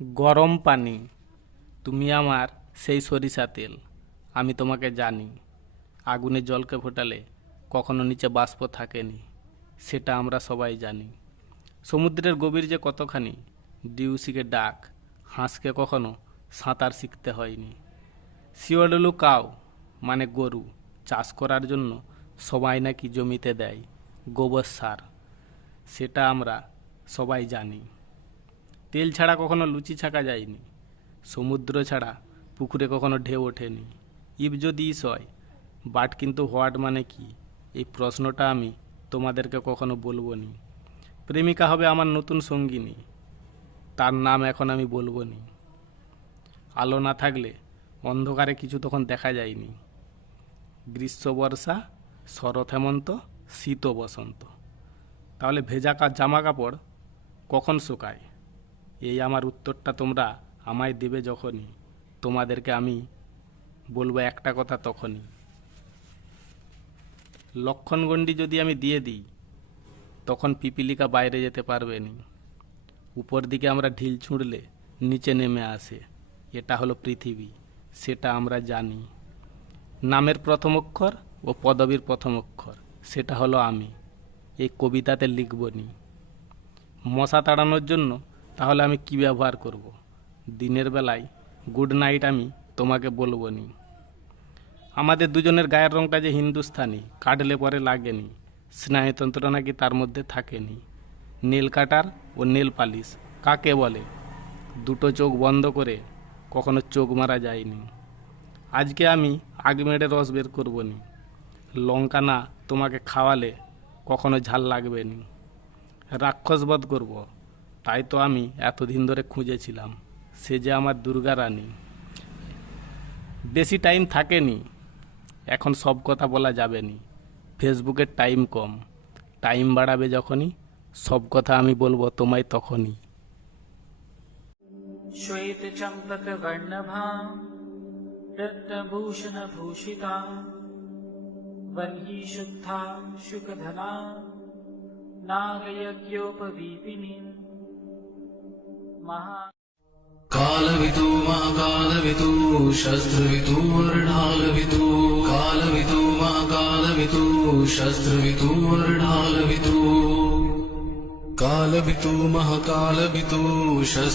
গরম পানি, তুমি আমার সেই সরিষা তেল। আমি তোমাকে জানি। আগুনে জলকে ফোটালে কখনো নিচে বাষ্প থাকেনি, সেটা আমরা সবাই জানি। সমুদ্রের গভীর যে কতখানি, ডিউসিকে ডাক, হাঁসকে কখনো সাঁতার শিখতে হয়নি। শিওডলু কাউ মানে গরু চাষ করার জন্য সবাই নাকি জমিতে দেয় গোবর সার, সেটা আমরা সবাই জানি। তেল ছাড়া কখনো লুচি ছাকা যায়নি, সমুদ্র ছাড়া পুকুরে কখনো ঢেউ ওঠেনি। ইফ যদি ইস হয়, বাট কিন্তু হোয়াট মানে কি, এই প্রশ্নটা আমি তোমাদেরকে কখনো বলবো নি। প্রেমিকা হবে আমার নতুন সঙ্গিনী, তার নাম এখন আমি বলবো নি। আলো না থাকলে অন্ধকারে কিছু তখন দেখা যায়নি। গ্রীষ্ম বর্ষা শরৎ হেমন্ত শীত ও বসন্ত। তাহলে ভেজা জামা কাপড় কখন শুকায়? এই আমার উত্তরটা তোমরা আমায় দেবে যখনই তোমাদেরকে আমি বলবো একটা কথা তখনই। লক্ষণগণ্ডি যদি আমি দিয়ে দিই, তখন পিপিলিকা বাইরে যেতে পারবে না। উপর দিকে আমরা ঢিল ছুঁড়লে নিচে নেমে আসে, এটা হলো পৃথিবী, সেটা আমরা জানি। নামের প্রথম অক্ষর ও পদবীর প্রথম অক্ষর, সেটা হলো আমি, এই কবিতাতে লিখব নি। মশা তাড়ানোর জন্য তাহলে আমি কি ব্যবহার করব? দিনের বেলায় গুড নাইট আমি তোমাকে বলবো নি। আমাদের দুজনের গায়ের রঙটা যে হিন্দুস্থানি, কাটলে পরে লাগেনি, স্নায়ুতন্ত্র নাকি তার মধ্যে থাকেনি। নেল কাটার ও নেল পালিশ কাকে বলে? দুটো চোখ বন্ধ করে কখনো চোখ মারা যায়নি। আজকে আমি আগ মেরে রস বের করবো নি, লঙ্কা না তোমাকে খাওয়ালে কখনো ঝাল লাগবে নি। রাক্ষসবধ করব, তাই তো আমি এতদিন ধরে খুঁজেছিলাম, সে যে আমার দুর্গা রানী। বেশি টাইম থাকেনি, এখন সব কথা বলা যাবে নি। ফেসবুকের টাইম কম, টাইম বাড়াবে যখনই, সব কথা আমি বলবো তোমায় তখনই। श्वेत चंपक वर्णभां रत्नभूषण भूषिता वह्नि शुद्धा शुकधना नागयज्ञोपवीतिनी महा कालवितु महाकालवितु शस्त्रवितु वर्णालवितु कालवितु महाकालवितु शस्त्रवितु वर्णालवितु कालवितु महाकालवितु शस्त्र